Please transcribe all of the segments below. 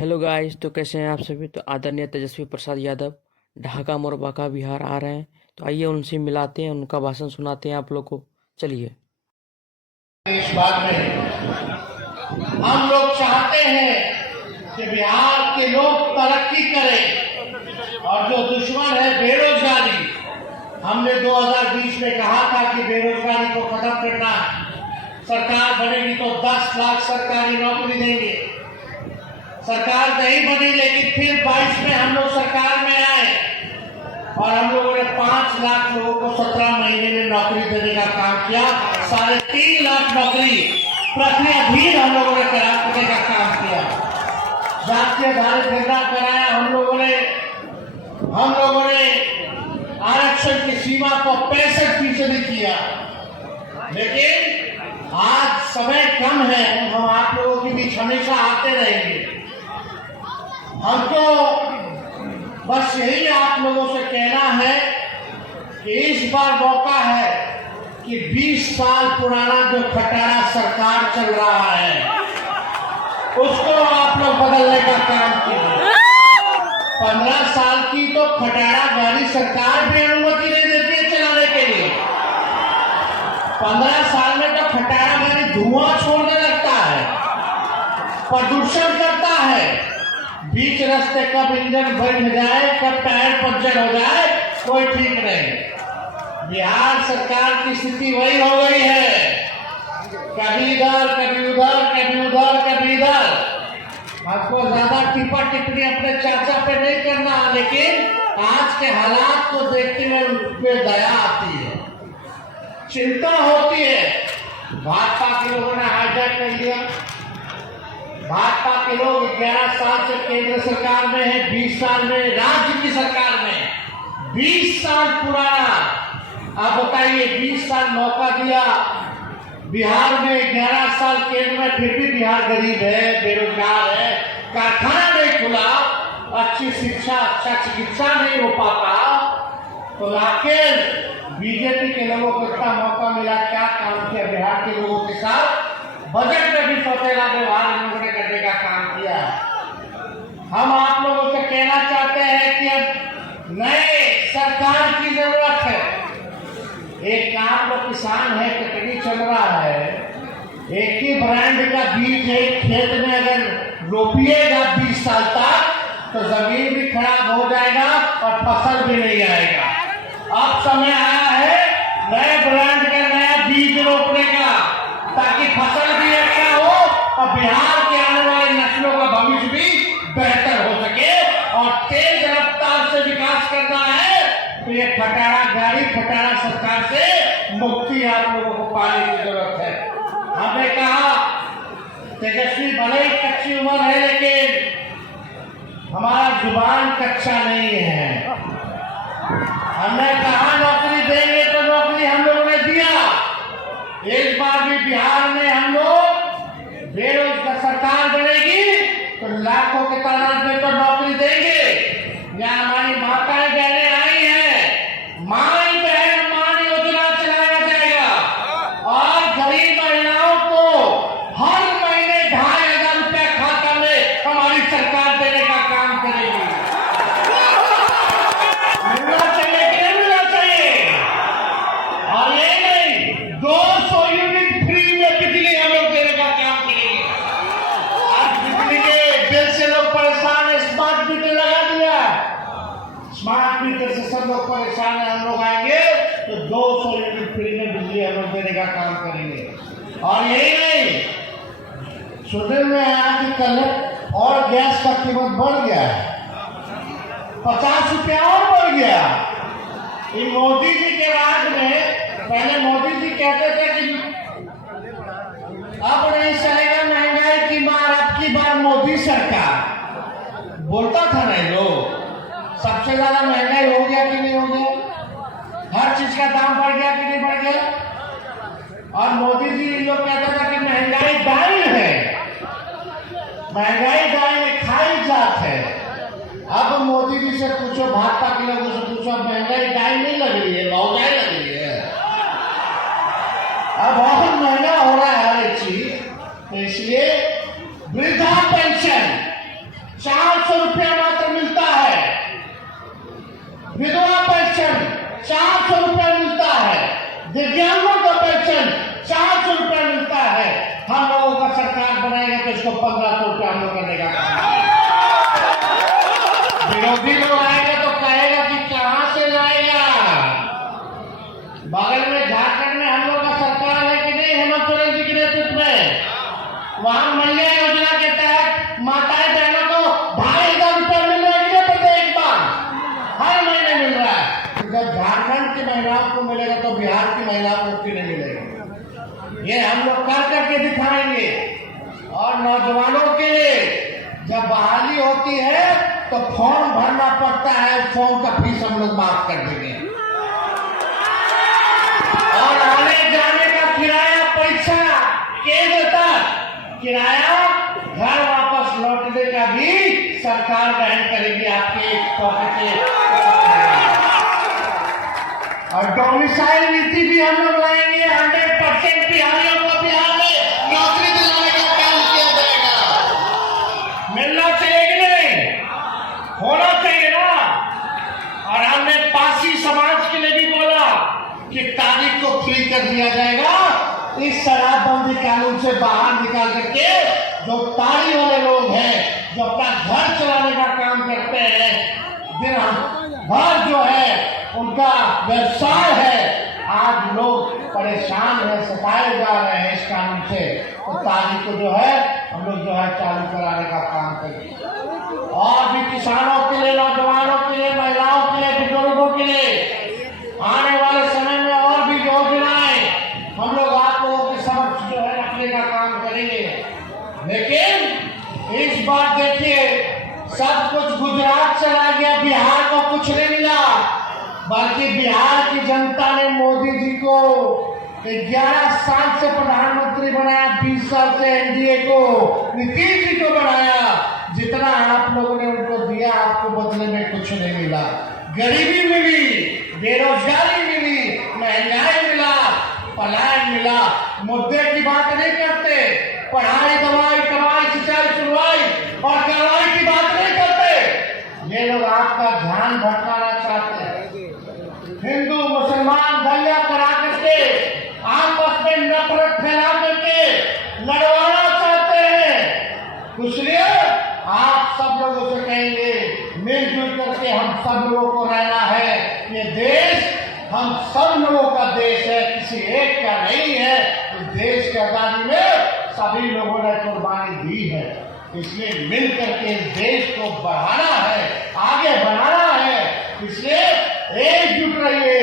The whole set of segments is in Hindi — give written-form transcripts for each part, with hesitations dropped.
हेलो गाइस, तो कैसे हैं आप सभी। तो आदरणीय तेजस्वी प्रसाद यादव ढाका मोरबाका बिहार आ रहे हैं। तो आइए उनसे मिलाते हैं, उनका भाषण सुनाते हैं आप लोग को। चलिए। इस बात में हम लोग चाहते हैं कि बिहार के लोग तरक्की करें और जो दुश्मन है बेरोजगारी, हमने 2020 में कहा था कि बेरोजगारी को खत्म करना, सरकार बनेगी तो 10 लाख सरकारी नौकरी देंगे। सरकार नहीं बनी, लेकिन फिर 22 में हम लोग सरकार में आए और हम लोगों ने 5 लाख लोगों को 17 महीने में नौकरी देने का काम किया। 3.5 लाख नौकरी प्रक्रियाधीन हम लोगों ने कराने का काम किया। जाति आधारित निर्णय कराया हम लोगों ने आरक्षण की सीमा को 65% किया। लेकिन आज समय कम है, हम आप लोगों के बीच हमेशा आते रहेंगे। हमको बस यही आप लोगों से कहना है कि इस बार मौका है कि 20 साल पुराना जो खटारा सरकार चल रहा है उसको आप लोग बदलने का काम कीजिए। 15 साल की तो खटारा गाड़ी सरकार भी अनुमति नहीं देती है चलाने के लिए। 15 साल में तो खटारा गाड़ी धुआं छोड़ने लगता है, प्रदूषण करता है। बीच रास्ते कब इंजन बैठ जाए, कब टायर पंचर हो जाए, कोई ठीक नहीं। बिहार सरकार की स्थिति वही हो गई है, कभी इधर कभी उधर, कभी उधर कभी इधर। आपको ज्यादा टिप्पा टिप्पणी अपने चाचा पे नहीं करना, लेकिन आज के हालात को देखते हुए उन पे दया आती है, चिंता होती है। भाजपा के लोगों ने हाईजैक कर लिया। भाजपा के लोग 11 साल से केंद्र सरकार में है, 20 साल में राज्य की सरकार में, 20 साल पुराना। आप बताइए, 20 साल मौका दिया बिहार में, 11 साल केंद्र में, फिर भी बिहार गरीब है, बेरोजगार है, कारखाना नहीं खुला, अच्छी शिक्षा, अच्छा चिकित्सा नहीं हो पाता। तो आखिर बीजेपी के लोगों को इतना मौका मिला, क्या काम किया बिहार के लोगों के साथ। बजट में भी सौतेला व्यवहार इन लोगों ने करने का काम किया। हम आप लोगों से कहना चाहते हैं कि अब नए सरकार की जरूरत है। एक आप लोग किसान है, कटनी चल रहा है, एक ही ब्रांड का बीज एक खेत में अगर रोपिएगा 20 साल तक तो जमीन भी खराब हो जाएगा और फसल भी नहीं आएगा। अब समय आया है नए ब्रांड का नया बीज रोपने का, ताकि फसल भी अच्छा हो और बिहार के आने वाली नस्लों का भविष्य भी बेहतर हो सके। और तेज रफ्तार से विकास करना है तो ये खटारा गाड़ी, खटारा सरकार से मुक्ति आप लोगों को पाने की जरूरत है। हमने कहा तेजस्वी भले ही कच्ची उम्र है, लेकिन हमारा जुबान कच्चा नहीं है। हमने कहा नौकरी देंगे तो नौकरी हम लोगों ने दिया। एक बार भी बिहार में हम लोग बेरोजगार सरकार बनेगी तो लाखों के तादाद में तो नौकरी देंगे। यहाँ हमारी माताएं बहनें आई हैं, माई बहन मान योजना चलाया जाएगा और गरीब महिलाओं को हर महीने 2,500 रुपया खाता में हमारी सरकार देने का काम करेगी। मिलना चाहिए कि नहीं मिलना चाहिए? और ये नहीं, 200 यूनिट फ्री में बिजली हम लोग देने का काम करेंगे। आज बिजली के बिल से लोग परेशान है, स्मार्ट मीटर लगा दिया। स्मार्ट मीटर से सब लोग परेशान है, हम लोग आएंगे तो 200 यूनिट फ्री में बिजली हम लोग देने का काम करेंगे। और यही नहीं, सुनने में आया कि कल और गैस का कीमत बढ़ गया है, 50 रुपया और बढ़ गया। इन मोदी जी के राज में पहले मोदी जी कहते थे कि अब नहीं सहेगा महंगाई की मार, अब की बार मोदी सरकार बोलता था नहीं लोग। सबसे ज्यादा महंगाई हो गया कि नहीं हो गया? हर चीज का दाम बढ़ गया कि नहीं बढ़ गया? और मोदी जी लोग कहता था कि महंगाई दाई है, महंगाई दाई में खाई जात है। अब मोदी जी से पूछो, भाजपा के लोगों से पूछो, महंगाई दाई नहीं लग रही है, महंगाई लग रही है। अब बहुत महंगा हो रहा है हर एक चीज। तो इसलिए वृद्धा पेंशन महिला को नौकरी नहीं मिलेगी। ये हम लोग कर करके दिखाएंगे। और नौजवानों के लिए जब बहाली होती है तो फॉर्म भरना पड़ता है, फॉर्म का फीस हम लोग माफ कर देंगे। और आने जाने का किराया पैसा केंद्र तक, किराया घर वापस लौटने का भी सरकार वहन करेगी आपके पॉकेट से। और डोमिसाइल नीति भी हम लोग लाएंगे। 100% बिहारियों को बिहार में नौकरी दिलाने का काम किया जाएगा। मिलना चाहिए कि नहीं? होना चाहिए ना। और हमने पासी समाज के लिए भी बोला कि तारीख को फ्री कर दिया जाएगा। इस शराबबंदी कानून से बाहर निकाल करके जो ताड़ी वाले लोग हैं, जो अपना घर चलाने का काम करते हैं, दिन भर जो है उनका व्यवसाय है, आज लोग परेशान हैं, सताए जा रहे हैं इस कानून से। तो तारीख को जो है हम लोग जो है चालू कराने का काम करेंगे। और भी किसानों के लिए, नौजवानों के लिए, महिलाओं के लिए, बुजुर्गों के लिए आने वाले समय में और भी योजनाएं हम लोग आप लोगों के समक्ष जो है रखने का काम करेंगे। लेकिन इस बार देखिए, सब कुछ गुजरात से आ गया, बिहार को कुछ नहीं मिला। बल्कि बिहार की जनता ने मोदी जी को 11 साल से प्रधानमंत्री बनाया, 20 साल से एनडीए को, नीतीश जी को बनाया। जितना आप लोगों ने उनको दिया, आपको बदले में कुछ नहीं मिला। गरीबी मिली, बेरोजगारी मिली, महंगाई मिला, पलायन मिला। मुद्दे की बात नहीं करते, पढ़ाई, दवाई, कमाई, सिंचाई, सुनवाई और कार्रवाई की बात नहीं करते। ये लोग आपका ध्यान भटकाना चाहते हैं। हिंदू मुसलमान दंगा करा करके, आपस में नफरत फैला करके लड़वाना चाहते हैं। इसलिए आप सब लोगों से कहेंगे, मिलजुल करके हम सब लोगों को रहना है। ये देश हम सब लोगों का देश है, किसी एक का नहीं है। इस देश की आजादी में सभी लोगों ने कुर्बानी दी है। इसलिए मिल करके इस देश को बढ़ाना है, आगे बढ़ाना है। इसलिए एकजुट रहिए।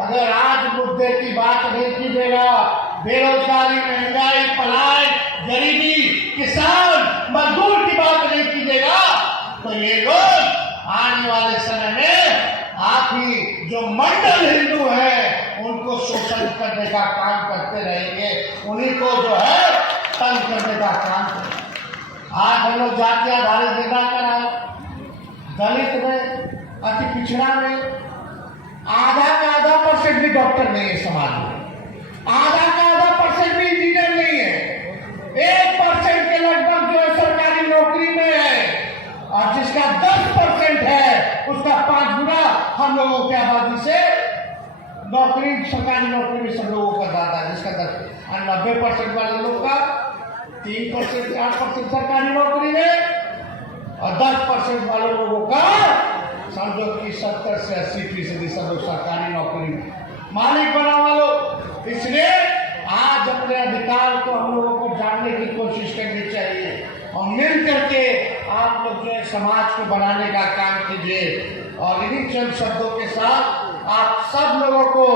अगर आज मुद्दे की बात नहीं कीजिएगा, बेरोजगारी, महंगाई, पलायन, गरीबी, किसान, मजदूर की बात नहीं कीजिएगा, तो ये लोग आने वाले समय में आप ही जो मंडल हिंदू है उनको शोषण करने का काम करते रहेंगे, उन्हीं को जो है तंग करने का काम करेंगे। आज हम लोग जाति आधारित निर्णय कराए, दलित में, अति पिछड़ा में आधा का आधा % भी डॉक्टर नहीं है समाज में, आधा का आधा % भी इंजीनियर नहीं है, 1% के लगभग जो है सरकारी नौकरी में है। और जिसका 10% है उसका 5 गुना हम लोगों की आबादी से नौकरी, सरकारी नौकरी में सब लोगों का ज्यादा है। जिसका 10 और 90% वाले लोग का 3% 4% सरकारी नौकरी में, और 10% वाले लोगों का समझो कि 70 से 80% सब लोग सरकारी नौकरी में मालिक बना वालों। इसलिए आज अपने अधिकार को हम लोगों को जानने की कोशिश करनी चाहिए और मिल करके आप लोग जो है समाज को बनाने का काम कीजिए। और इन्हीं चंद शब्दों के साथ आप सब लोगों को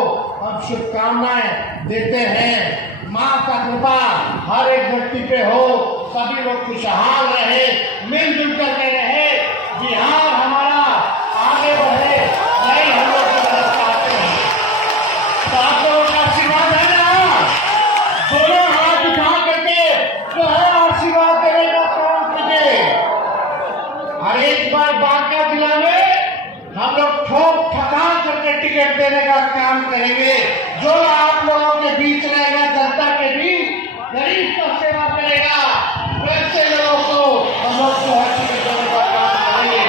हम शुभकामनाएं देते हैं। माँ का कृपा हर एक व्यक्ति पे हो, सभी लोग खुशहाल रहे, मिलजुल करके रहे, बिहार हमारा आगे बढ़े, नहीं हम लोग चाहते हैं। तो आप लोगों का आशीर्वाद है ना? दोनों हाथ उठा करके जो है आशीर्वाद देने का काम कीजिए। और एक बार बांका जिला में हम लोग ठोक ठका करके टिकट देने का काम करेंगे। जो आप लोगों के बीच रहेगा, जनता के बीच, गरीब का सेवा करेगा, वैसे लोगों को हम लोग जो है टिकट देने का काम करेंगे।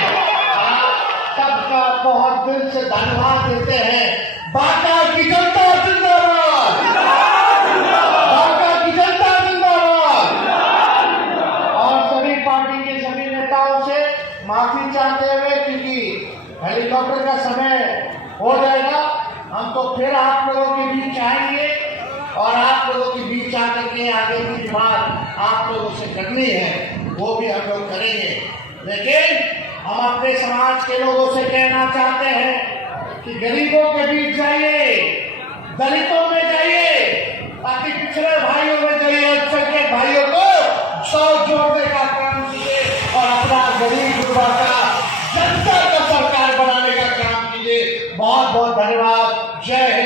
सबका बहुत दिल से धन्यवाद देते हैं। बांका की जनता जिंदाबाद, बांका की जनता जिंदाबाद। और सभी पार्टी के सभी नेताओं से माफी चाहते हुए, क्योंकि हेलीकॉप्टर का समय हो जाएगा, हम तो फिर आप लोगों के बीच आएंगे और आप लोगों के बीच आकर के आगे की बात आप लोगों से करनी है वो भी हम लोग करेंगे। लेकिन हम अपने समाज के लोगों से कहना चाहते हैं कि गरीबों के बीच जाइए, दलितों में जाइए, बाकी पिछड़े भाइयों में जाइए, अल्पसंख्यक भाइयों को सौ जोड़ने का काम कीजिए और अपना गरीब गुरबा का जनता का सरकार बनाने का काम कीजिए। बहुत बहुत धन्यवाद। जय